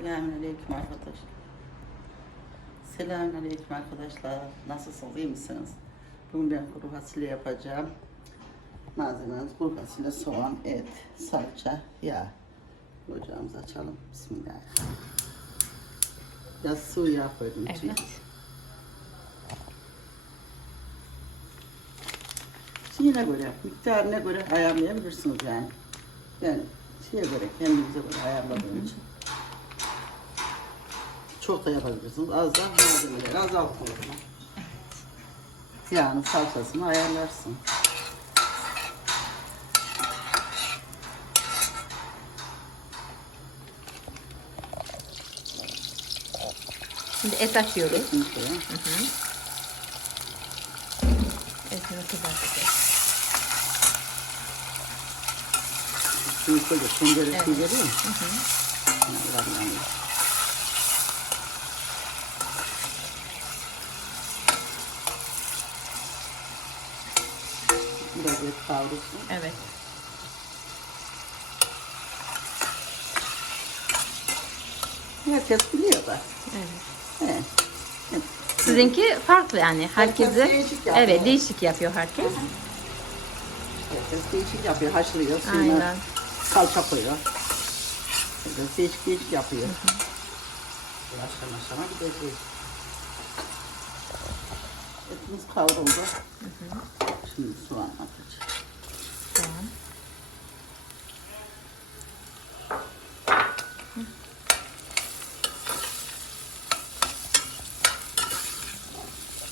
Selamünaleyküm arkadaşlar. Selamünaleyküm arkadaşlar. Nasılsınız? iyi misiniz? Bugün ben kuru fasulye yapacağım. Malzememiz kuru fasulye, soğan, et, salça, yağ. Ocağımızı açalım. Bismillahirrahmanirrahim. Biraz sıvı yağ koydum içine. Evet. Şeyine göre, miktarına göre ayarlayabilirsiniz yani. Yani şeye göre, kendinize göre ayarladığım için. Çok da yapabilirsiniz. Az da malzemeleri azaltın o zaman. Yani salçasını ayarlarsın. Şimdi et atıyoruz. Kesinlikle. Etini kızartacağız. Suyu koyuyor. Tencere Evet. suyu veriyor mu? Yani biraz yanıyor. Biraz et kavrulsun. Evet. Herkes biliyor da. Evet. He. Sizinki farklı yani. Herkesi değişik yapıyor. evet değişik yapıyor herkes. Herkes değişik yapıyor. Haşlıyor. Suyuna Aynen. salça koyuyor. Herkes değişik değişik yapıyor. Aşama aşama gideceğiz. Etimiz kavruldu. Şimdi soğan atacağız. Tamam.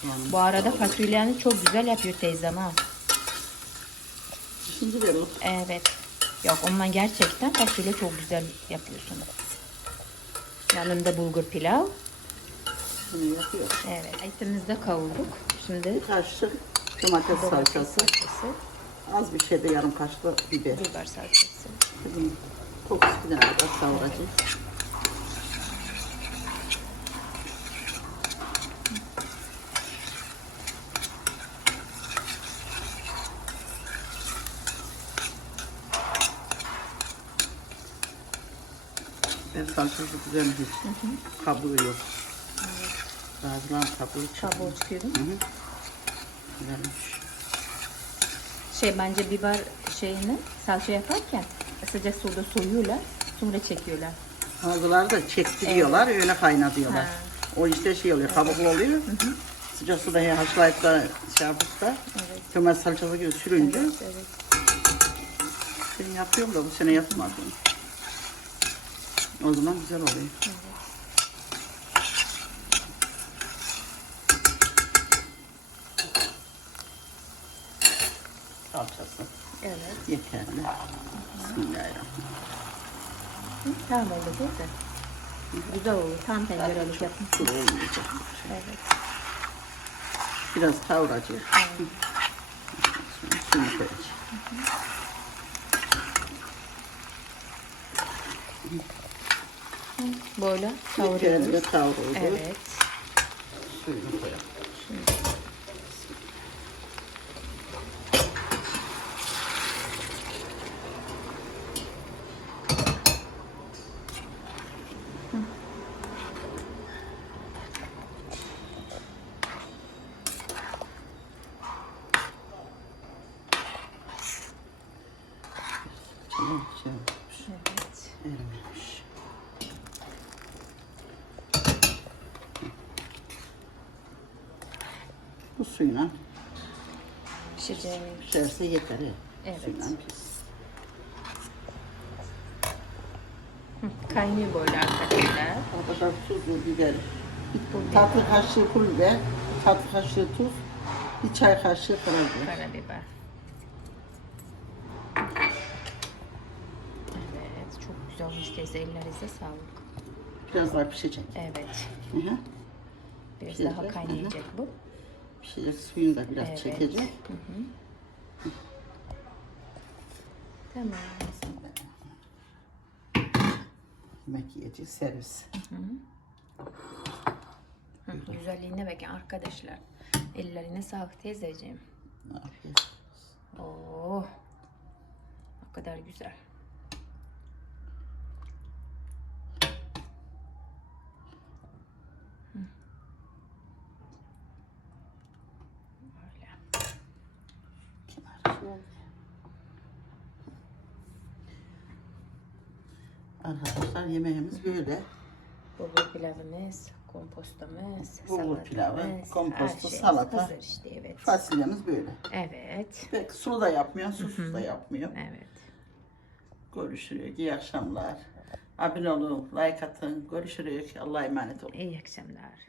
Yani Bu arada fasulyeni çok güzel yapıyor teyzem ha. Şimdi ver o. Evet. Yok ondan gerçekten fasulye çok güzel yapıyorsun. Yanında bulgur pilav. Bunu yapıyor. Evet. Etimizi de kavurduk. Şimdi kaşık domates salçası. salçası, Az bir şey de yarım da biber. biber salçası. Kızım kokusu tane kadar savuracağız. Biber salçası güzelmiş. Kabuğu yok. Bazılarının kabuğu çıkıyor. Kabuğu çıkıyor değil Hı mi? Hı. Güzelmiş. Şey bence biber şeyini salça yaparken sıcak suda soyuyorlar. Sonra çekiyorlar. Bazıları da çektiriyorlar, öyle kaynatıyorlar. Ha. O işte şey oluyor, kabuklu oluyor. Sıcak suda haşlayıp da şey yapıp da Evet. kömür salçası gibi sürünce Evet, evet. ben yapıyorum da bu sene yapmadım. O zaman güzel oluyor. Salçası Evet. Yeterli. Bismillahirrahmanirrahim. Tamam oldu teyze. Güzel olur. Tam tencerelik yapın. Kuru olmayacak. Evet. Biraz kavuracağız. Şimdi koyacağız. Böyle kavuruyoruz. kavruldu. Evet. Suyunu koyalım. Tamam, şey olmuş, Evet. erimemiş. Bu suyla Pişireceğim. pişerse yeter. Evet. Suyla pis. Hı, Kaynıyor böyle arkadaşlar. Arkadaşlar tuzlu biber, Pul biber, tatlı kaşığı pul biber, tatlı kaşığı tuz, bir çay kaşığı karabiber. karabiber. Evet, çok güzel olmuş teyze. Ellerinize sağlık. Biraz daha pişecek. Evet. Hı hı. Biraz Pişecek, daha hı hı. kaynayacak bu. Pişecek suyunu da biraz Evet. çekecek. Tamam. Yemek yiyeceğiz, servis. Hı, güzelliğine bakın arkadaşlar. Ellerine sağlık teyzeciğim. Afiyet. Oo. Ne kadar güzel. Arkadaşlar yemeğimiz böyle. Bulgur pilavımız, kompostomuz, Bulgur pilavı, salatamız, kompostu, her şey salata. Hazır işte evet. Fasulyemiz böyle. Evet. Pek sulu da yapmıyor, susuz da yapmıyor. Evet. Görüşürüz. İyi akşamlar. Abone olun, like atın. Görüşürüz. Allah'a emanet olun. İyi akşamlar.